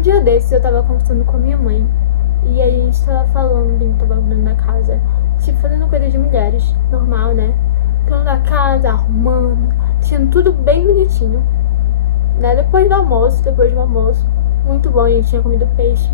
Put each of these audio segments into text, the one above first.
Um dia desses eu tava conversando com a minha mãe e a gente tava falando, a gente tava dentro da casa, tipo, fazendo coisa de mulheres, normal, né? Dentro da casa, arrumando, deixando tudo bem bonitinho, né? Depois do almoço, muito bom, a gente tinha comido peixe.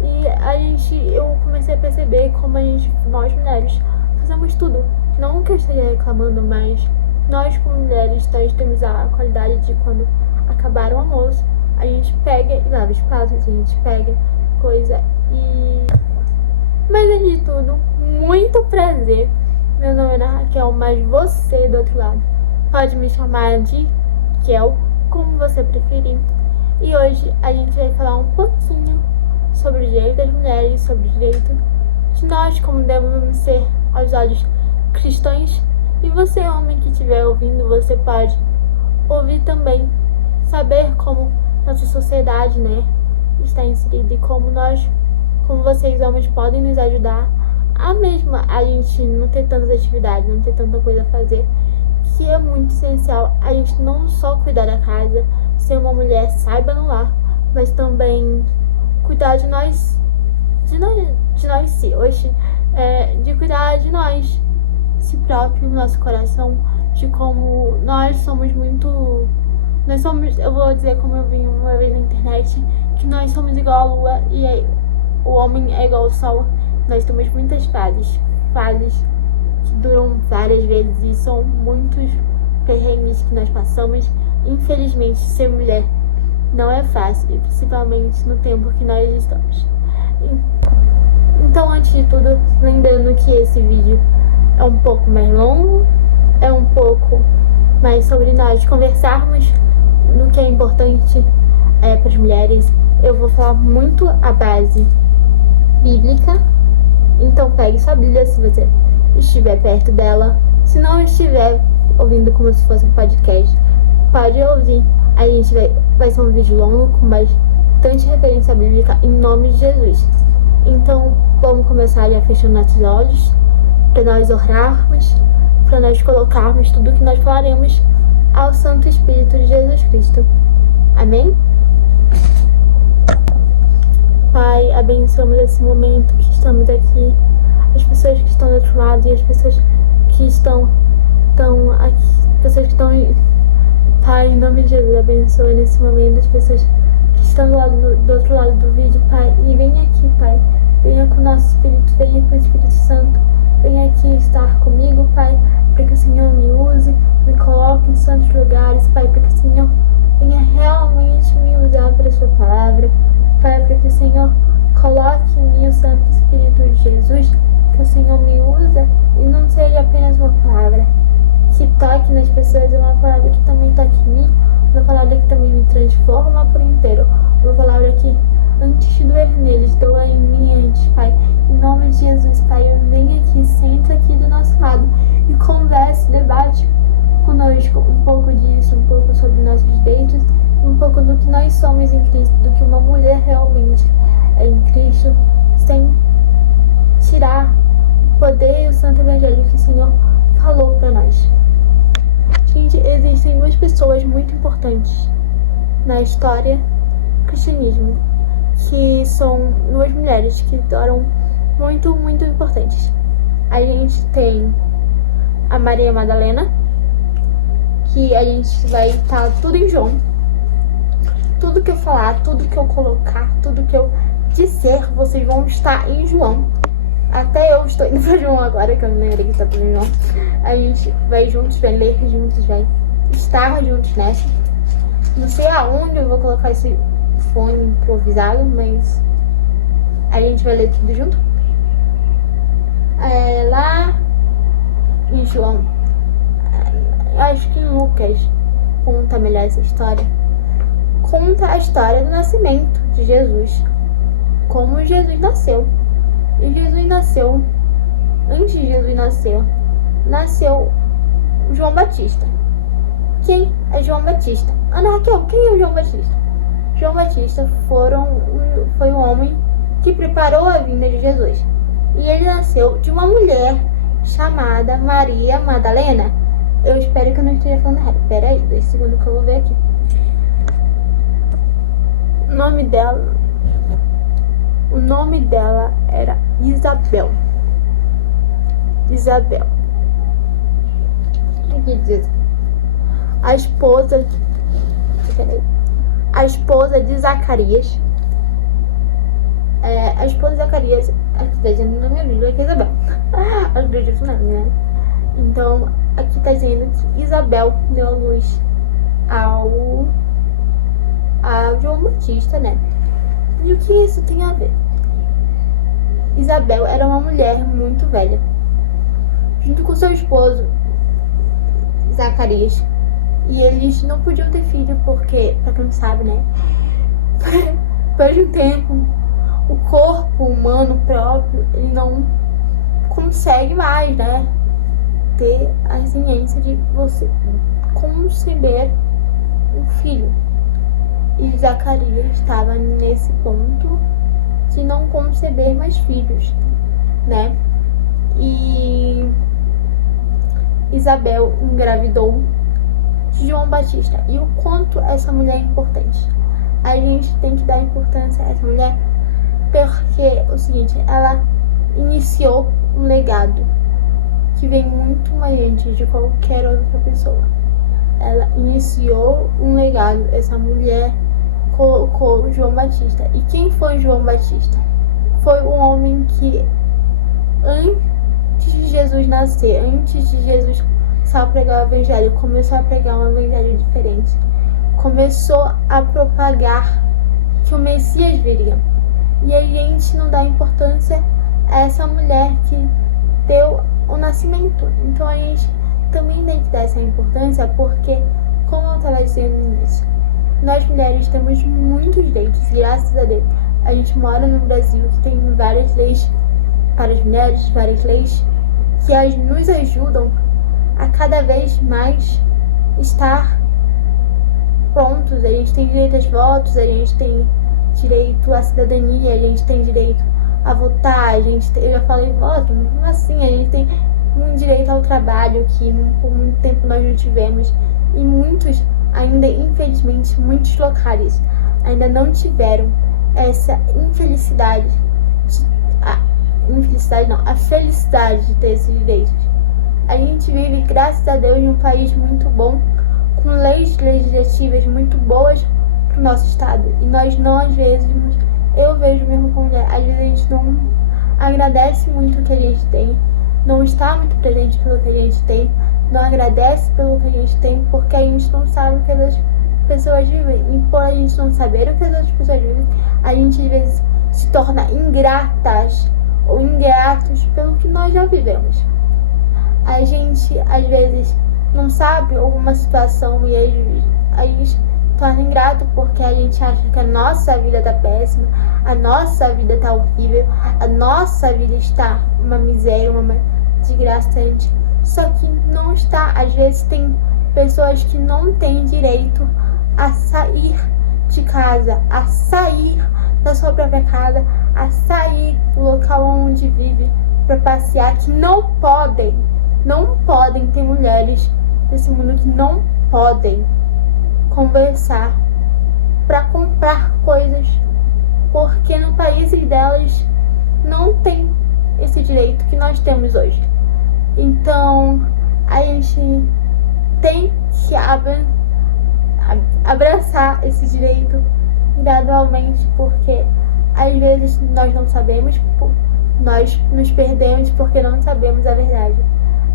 E eu comecei a perceber como nós mulheres, fazemos tudo. Não que eu esteja reclamando, mas nós como mulheres, nós temos a qualidade de quando acabar o almoço, a gente pega e lava os pratos, a gente pega coisa e... Mas antes de tudo, muito prazer. Meu nome é Ana Raquel, mas você do outro lado pode me chamar de Kel, como você preferir. E hoje a gente vai falar um pouquinho sobre o direito das mulheres, sobre o direito de nós, como devemos ser aos olhos cristãos. E você, homem que estiver ouvindo, você pode ouvir também, saber como nossa sociedade, né, está inserida e como vocês homens podem nos ajudar a gente não ter tantas atividades, não ter tanta coisa a fazer, que é muito essencial a gente não só cuidar da casa, ser uma mulher saiba no lar, mas também cuidar de nós de cuidar de nós, si próprio, no nosso coração, de como eu vou dizer como eu vi uma vez na internet, que nós somos igual a lua e o homem é igual ao sol. Nós temos muitas fases que duram várias vezes e são muitos perrengues que nós passamos. Infelizmente, ser mulher não é fácil, principalmente no tempo que nós estamos. Então, antes de tudo, lembrando que esse vídeo é um pouco mais longo, é um pouco mais sobre nós conversarmos no que é importante para as mulheres. Eu vou falar muito a base bíblica, então pegue sua Bíblia se você estiver perto dela. Se não estiver ouvindo como se fosse um podcast, pode ouvir. Vai ser um vídeo longo com bastante referência bíblica em nome de Jesus. Então vamos começar já fechando nossos olhos para nós orarmos, para nós colocarmos tudo que nós falaremos ao Santo Espírito de Jesus Cristo. Amém? Pai, abençoamos esse momento que estamos aqui, as pessoas que estão do outro lado e as pessoas que estão aqui, Pai, em nome de Jesus, abençoe nesse momento as pessoas que estão do outro lado do vídeo, Pai, e venha aqui, Pai, venha com o nosso Espírito, venha com o Espírito Santo, venha aqui estar comigo, Pai, para que o Senhor me use, me coloque em santos lugares, Pai, para que o Senhor venha realmente me usar para a sua palavra, Pai, para que o Senhor coloque em mim o Santo Espírito de Jesus, que o Senhor me usa e não seja apenas uma palavra que toque nas pessoas, é uma palavra que também toque em mim, uma palavra que também me transforma por inteiro, uma palavra que antes de doer neles, doa em mim antes, Pai. Em nome de Jesus, Pai, venha aqui, senta aqui do nosso lado e converse, debate conosco um pouco disso, um pouco sobre nossos direitos, um pouco do que nós somos em Cristo, do que uma mulher realmente é em Cristo, sem tirar o poder e o santo evangelho que o Senhor falou para nós. Gente, existem duas pessoas muito importantes na história do cristianismo, que são duas mulheres que foram muito, muito importantes. A gente tem a Maria Madalena, que a gente vai estar tudo em João. Tudo que eu falar, tudo que eu colocar, tudo que eu disser, vocês vão estar em João. Até eu estou indo para João agora, que eu não lembrei que está para João. A gente vai juntos, vai ler juntos, vai estar juntos nessa. Não sei aonde eu vou colocar esse fone improvisado, mas a gente vai ler tudo junto. Lá em João, acho que em Lucas conta melhor essa história. Conta a história do nascimento de Jesus, como Jesus nasceu. E Jesus nasceu, antes de Jesus nasceu João Batista. Quem é João Batista? Ana Raquel, quem é o João Batista? João Batista foi um homem que preparou a vinda de Jesus. E ele nasceu de uma mulher chamada Maria Madalena. Eu espero que eu não esteja falando errado. Pera aí, 2 segundos que eu vou ver aqui. O nome dela O nome dela era Isabel. Isabel. O que diz? A esposa de Zacarias. A esposa de Zacarias, aqui tá dizendo no meu livro, que é Isabel. Eu acredito nela, né? Então, aqui tá dizendo que Isabel deu a luz a João Batista, né? E o que isso tem a ver? Isabel era uma mulher muito velha. Junto com seu esposo, Zacarias. E eles não podiam ter filho porque, pra quem não sabe, né? Depois de um tempo, o corpo humano próprio, ele não consegue mais, né? Ter a ciência de você conceber um filho. E Zacarias estava nesse ponto de não conceber mais filhos, né? E Isabel engravidou de João Batista. E o quanto essa mulher é importante. A gente tem que dar importância a essa mulher porque o seguinte, ela iniciou um legado que vem muito mais antes de qualquer outra pessoa. Ela iniciou um legado. Essa mulher colocou João Batista. E quem foi João Batista? Foi um homem que antes de Jesus nascer, antes de Jesus começar a pregar o evangelho, começou a pregar um evangelho diferente. Começou a propagar que o Messias viria. E a gente não dá importância a essa mulher que deu o nascimento. Então a gente também tem que dar essa importância porque, como eu estava dizendo no início, nós mulheres temos muitos direitos, graças a Deus. A gente mora no Brasil que tem várias leis para as mulheres, várias leis que nos ajudam a cada vez mais estar prontos. A gente tem direito aos votos, a gente tem direito à cidadania, a gente tem direito a votar, eu já falei voto, mas assim, a gente tem um direito ao trabalho que por muito tempo nós não tivemos. E muitos, ainda infelizmente, muitos locais ainda não tiveram essa infelicidade, a felicidade de ter esses direitos. A gente vive, graças a Deus, em um país muito bom, com leis legislativas muito boas para o nosso estado. E nós não, às vezes, eu vejo mesmo como mulher, às vezes a gente não agradece muito o que a gente tem, não está muito presente pelo que a gente tem, não agradece pelo que a gente tem, porque a gente não sabe o que as outras pessoas vivem. E por a gente não saber o que as outras pessoas vivem, a gente às vezes se torna ingratas ou ingratos pelo que nós já vivemos. A gente às vezes não sabe alguma situação e a gente se torna ingrato porque a gente acha que a nossa vida tá péssima, a nossa vida tá horrível, a nossa vida está uma miséria, uma desgraçante. Só que não está. Às vezes tem pessoas que não têm direito a sair de casa, a sair da sua própria casa, a sair do local onde vive para passear, que não podem. Tem mulheres desse mundo que não podem conversar para comprar coisas, porque no país delas não tem esse direito que nós temos hoje. Então a gente tem que abraçar esse direito gradualmente, porque às vezes nós não sabemos, nós nos perdemos porque não sabemos a verdade.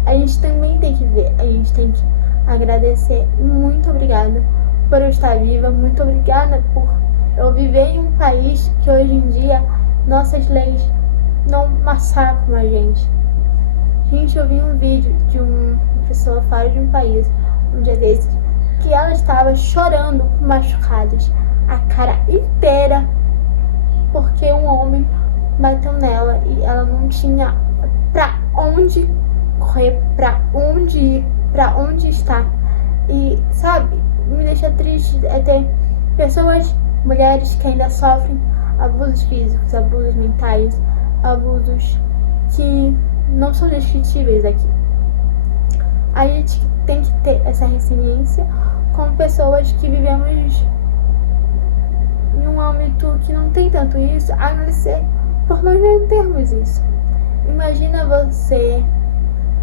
A gente também tem que ver, a gente tem que agradecer. Muito obrigada por eu estar viva, muito obrigada por eu viver em um país que hoje em dia nossas leis não massacram a gente. Gente, eu vi um vídeo de uma pessoa fora de um país, um dia desses, que ela estava chorando com machucados, a cara inteira, porque um homem bateu nela e ela não tinha pra onde correr, pra onde ir, pra onde estar. E, sabe, me deixa triste ter pessoas, mulheres que ainda sofrem abusos físicos, abusos mentais, abusos que não são descritíveis aqui. A gente tem que ter essa resiliência com pessoas que vivemos em um âmbito âmbito que não tem tanto isso, agradecer por nós não termos isso. Imagina você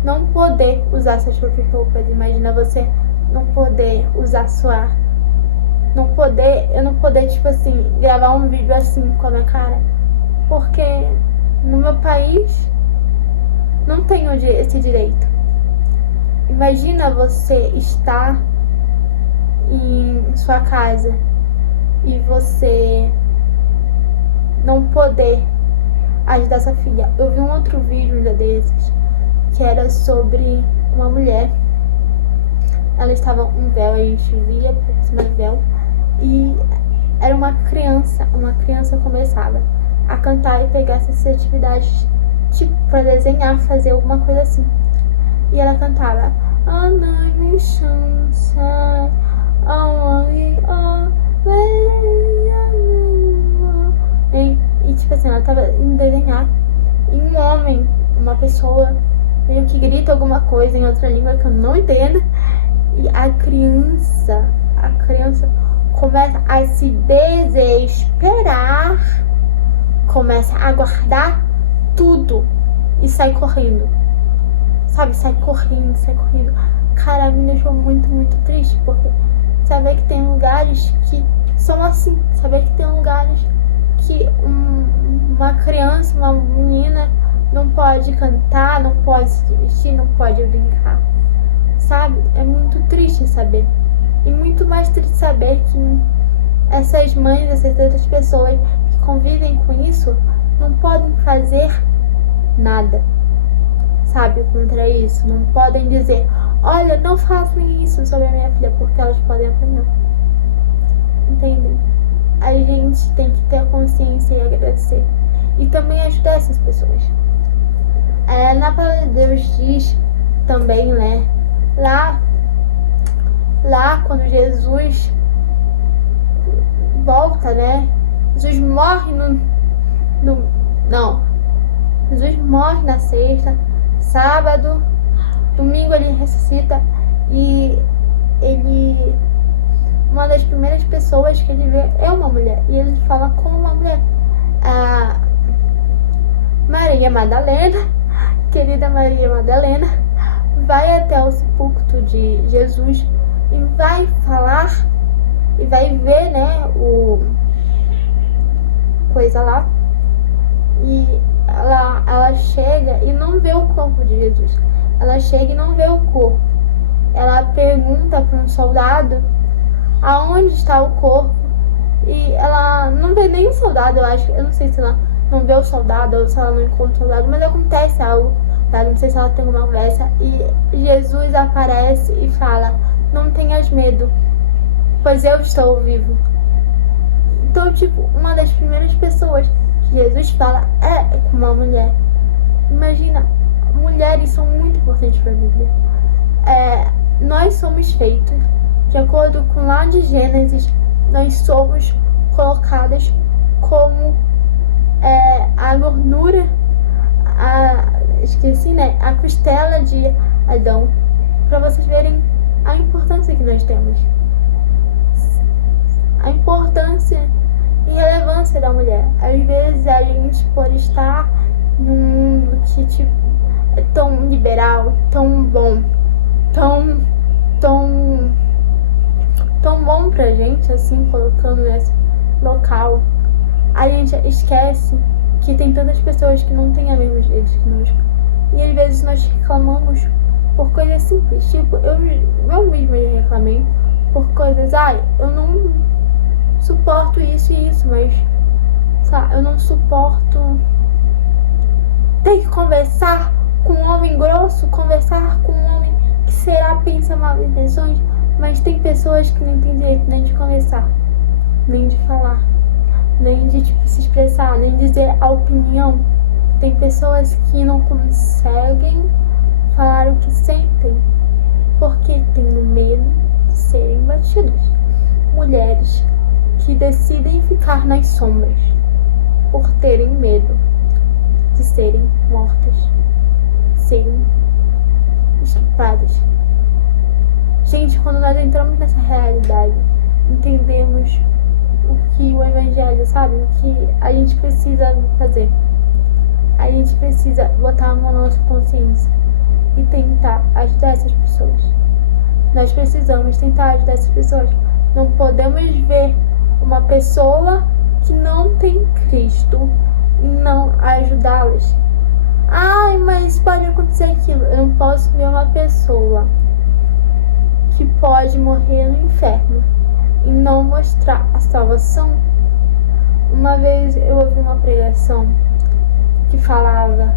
não poder usar suas próprias roupas, imagina você não poder usar sua... eu não poder, tipo assim, gravar um vídeo assim com a minha cara, porque no meu país não tenho esse direito. Imagina você estar em sua casa e você não poder ajudar sua filha. Eu vi um outro vídeo desses que era sobre uma mulher. Ela estava um véu, a gente via por cima do véu, e era uma criança começava a cantar e pegar essas atividades, tipo, pra desenhar, fazer alguma coisa assim. E ela cantava e tipo assim, ela tava indo desenhar e um homem, uma pessoa meio que grita alguma coisa em outra língua que eu não entendo, e a criança começa a se desesperar, começa a guardar tudo e sai correndo. Sabe, sai correndo. Cara, me deixou muito, muito triste, porque saber que tem lugares que são assim. Saber que tem lugares que uma criança, uma menina não pode cantar, não pode se divertir, não pode brincar. Sabe? É muito triste saber. E muito mais triste saber que essas mães, essas outras pessoas que convivem com isso, não podem fazer nada. Sabe, contra isso. Não podem dizer, olha, não façam isso sobre a minha filha, porque elas podem apanhar. Entendem? A gente tem que ter consciência e agradecer. E também ajudar essas pessoas. Na palavra de Deus diz também, né? Lá quando Jesus volta, né? Jesus morre Jesus morre na sexta, sábado, domingo ele ressuscita e uma das primeiras pessoas que ele vê é uma mulher. E ele fala com uma mulher. A Maria Madalena, querida Maria Madalena, vai até o sepulcro de Jesus e vai falar e vai ver, né, o coisa lá. E ela chega e não vê o corpo de Jesus. Ela chega e não vê o corpo. Ela pergunta para um soldado aonde está o corpo. E ela não vê nem o soldado, eu acho. Eu não sei se ela não vê o soldado ou se ela não encontra o soldado, mas acontece algo, tá? Não sei se ela tem uma conversa. E Jesus aparece e fala, não tenhas medo, pois eu estou vivo. Então, tipo, uma das primeiras pessoas que Jesus fala é com uma mulher. Imagina, mulheres são muito importantes para a Bíblia. Nós somos feitos, de acordo com lá de Gênesis, nós somos colocadas como a gordura, a costela de Adão, para vocês verem a importância que nós temos. A importância e relevância da mulher. Às vezes a gente, por estar num mundo que tipo, é tão liberal, tão bom, tão bom pra gente, assim, colocando nesse local, a gente esquece que tem tantas pessoas que não têm a mesma direitos que nós. E às vezes nós reclamamos por coisas simples, tipo, eu mesma já reclamei por coisas, eu não suporto isso e isso, mas sabe, eu não suporto ter que conversar com um homem grosso, conversar com um homem que pensa mal intenções, mas tem pessoas que não têm direito nem de conversar, nem de falar, nem de se expressar, nem de dizer a opinião. Tem pessoas que não conseguem falar o que sentem porque têm medo de serem batidas. Mulheres que decidem ficar nas sombras por terem medo de serem mortas, serem estupradas. Gente, quando nós entramos nessa realidade, entendemos o que o evangelho, sabe? O que a gente precisa fazer. A gente precisa botar a mão na nossa consciência e tentar ajudar essas pessoas. Nós precisamos tentar ajudar essas pessoas. Não podemos ver uma pessoa que não tem Cristo e não ajudá-las. Ai, mas pode acontecer aquilo. Eu não posso ver uma pessoa que pode morrer no inferno e não mostrar a salvação. Uma vez eu ouvi uma pregação que falava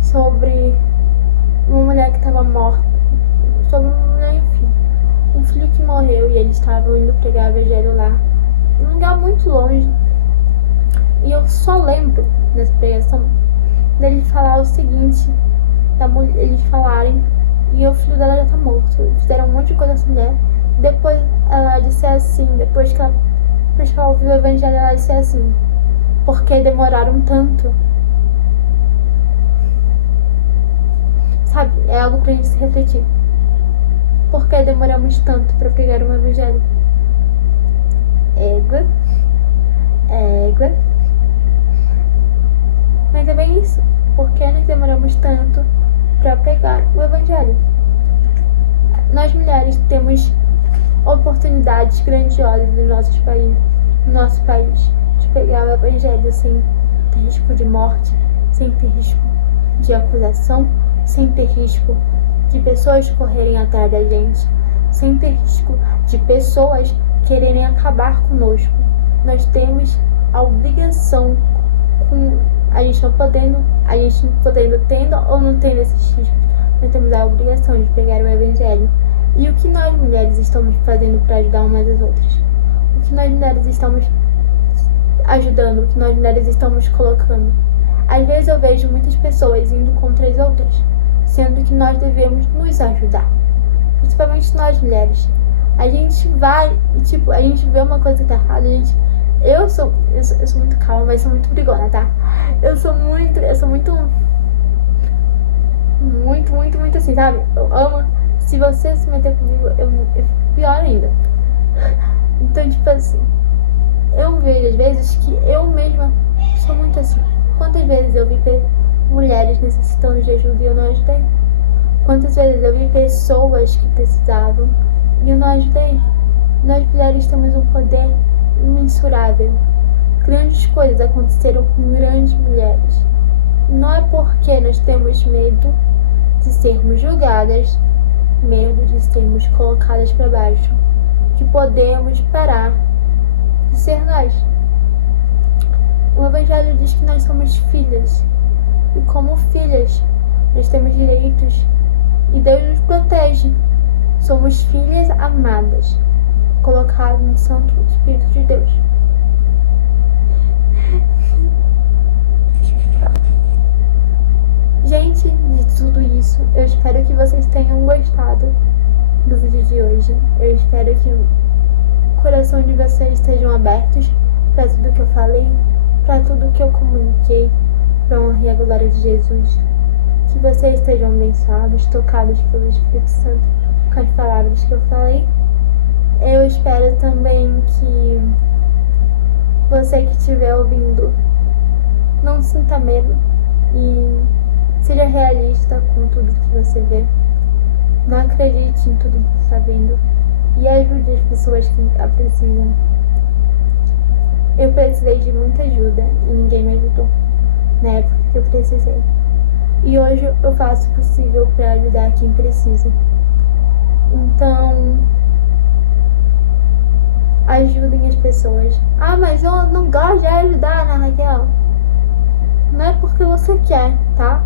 sobre uma mulher que estava morta, sobre uma mulher, enfim, um filho que morreu e eles estavam indo pregar o evangelho lá, num lugar muito longe. E eu só lembro nessa pregação dele falar o seguinte, eles falarem, e o filho dela já tá morto. Fizeram um monte de coisa nessa mulher. Depois ela disse assim, depois que ela ouviu o evangelho, ela disse assim: por que demoraram tanto? Sabe, é algo pra gente se refletir. Por que demoramos tanto pra pregar um evangelho? Égua. Mas é bem isso. Por que nós demoramos tanto para pregar o evangelho? Nós mulheres temos oportunidades grandiosas no nosso país de pregar o evangelho sem ter risco de morte, sem ter risco de acusação, sem ter risco de pessoas correrem atrás da gente, sem ter risco de pessoas quererem acabar conosco. Nós temos a obrigação, a gente não podendo, tendo ou não tendo esses riscos, nós temos a obrigação de pregar o evangelho. E o que nós mulheres estamos fazendo para ajudar umas às outras? O que nós mulheres estamos ajudando? O que nós mulheres estamos colocando? Às vezes eu vejo muitas pessoas indo contra as outras, sendo que nós devemos nos ajudar. Principalmente nós mulheres. A gente vai e a gente vê uma coisa que tá errada, eu sou muito calma, mas sou muito brigona, tá? Eu sou muito assim, sabe? Eu amo. Se você se meter comigo, eu fico pior ainda. Então, assim, eu vejo às vezes que eu mesma sou muito assim. Quantas vezes eu vi mulheres necessitando de ajuda e eu não ajudei? Quantas vezes eu vi pessoas que precisavam e eu não ajudei? Nós mulheres temos um poder imensurável. Grandes coisas aconteceram com grandes mulheres. Não é porque nós temos medo de sermos julgadas, medo de sermos colocadas para baixo, que podemos parar de ser nós. O Evangelho diz que nós somos filhas, e como filhas, nós temos direitos, e Deus nos protege. Somos filhas amadas, colocadas no Santo Espírito de Deus. Gente, de tudo isso, eu espero que vocês tenham gostado do vídeo de hoje. Eu espero que o coração de vocês estejam abertos para tudo que eu falei, para tudo que eu comuniquei, para a honra e a glória de Jesus. Que vocês estejam abençoados, tocados pelo Espírito Santo com as palavras que eu falei. Eu espero também que você que estiver ouvindo não sinta medo e seja realista com tudo que você vê. Não acredite em tudo que está vendo e ajude as pessoas que a precisam. Eu precisei de muita ajuda e ninguém me ajudou na época que eu precisei. E hoje eu faço o possível para ajudar quem precisa. Então, ajudem as pessoas. Ah, mas eu não gosto de ajudar, né, Raquel? Não é porque você quer, tá?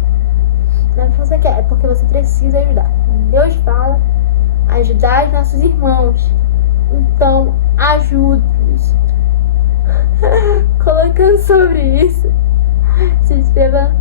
Não é porque você quer, é porque você precisa ajudar. Deus fala ajudar os nossos irmãos. Então, ajude-os. Colocando sobre isso, se inscreva